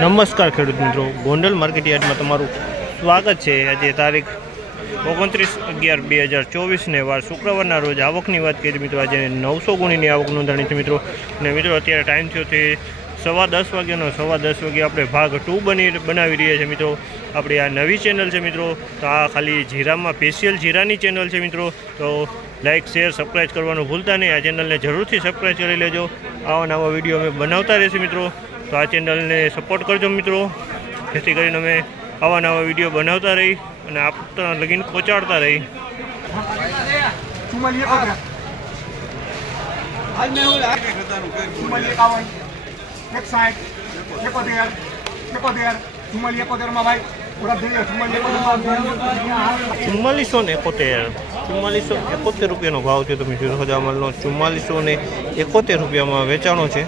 નમસ્કાર ખેડૂત મિત્રો, ગોંડલ માર્કેટ યાર્ડમાં તમારું સ્વાગત છે। આજે તારીખ 29/11/2024 વાર શુક્રવારના રોજ આવકની વાત કરીએ મિત્રો, આજે 900 ગુણીની આવક નોંધાણી છે મિત્રો। અને મિત્રો અત્યારે ટાઈમ થયો તે 10:15 વાગ્યાનો। 10:15 વાગે આપણે ભાગ 2 બનાવી રહ્યા છીએ મિત્રો। આપણી આ નવી ચેનલ છે મિત્રો, તો આ ખાલી જીરામાં સ્પેશિયલ જીરાની ચેનલ છે મિત્રો। તો લાઇક શેર સબસ્ક્રાઈબ કરવાનું ભૂલતા નહીં। આ ચેનલને જરૂરથી સબસ્ક્રાઈબ કરી લેજો। આવા નવા વિડીયો અમે બનાવતા રહેશે મિત્રો, તો આ ચેનલને સપોર્ટ કરજો મિત્રો, જેથી કરીને અમે આવા નવા વિડીયો બનાવતા રહી અને આપતા લગીને પહોંચાડતા રહી। ₹4471 રૂપિયાનો ભાવ છે। તમે જોઈ શકો છો, અમારનો ₹4471 વેચાણો છે।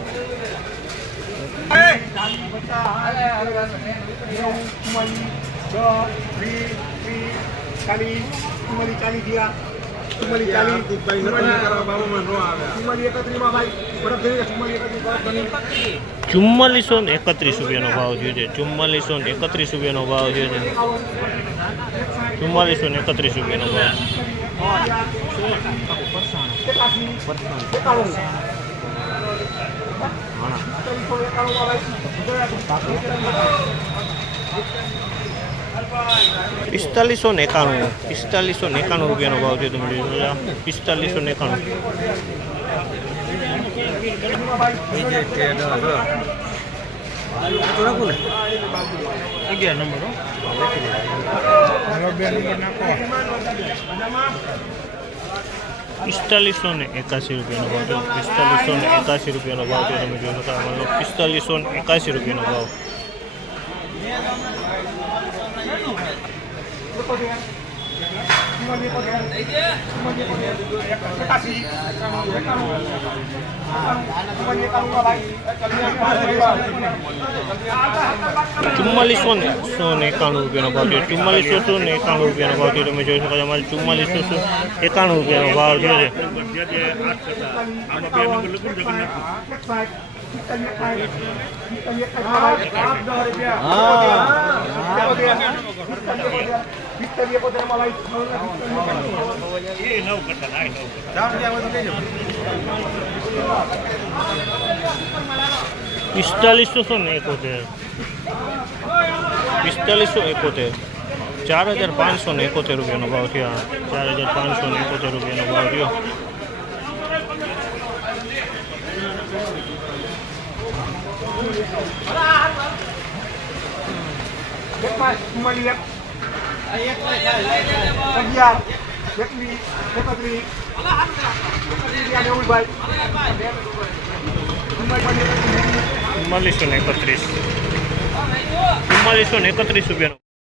₹4431 ભાવ થયો છે। ₹4431 ભાવ થયો છે। ₹4431 ભાવ। ₹4591 રૂપિયાનો ભાવ છે। તમે જોઈ 4591। ₹4581 રૂપિયાનો ભાવ છે। ₹4581 રૂપિયાનો ભાવ છે। તમે જોઈ શકો, આમાંનો ₹4581 રૂપિયાનો ભાવ। ₹4491 રૂપિયાનો ભાવ છે। ₹4491 રૂપિયાનો ભાવ છે। તમે જોઈ શકો છો, અમારે ₹4491 રૂપિયાનો ભાવ છે। ₹4571 ₹4571 રૂપિયાનો ભાવ થયો। 4571 રૂપિયાનો ભાવ થયો। ₹4431 રૂપિયાનો।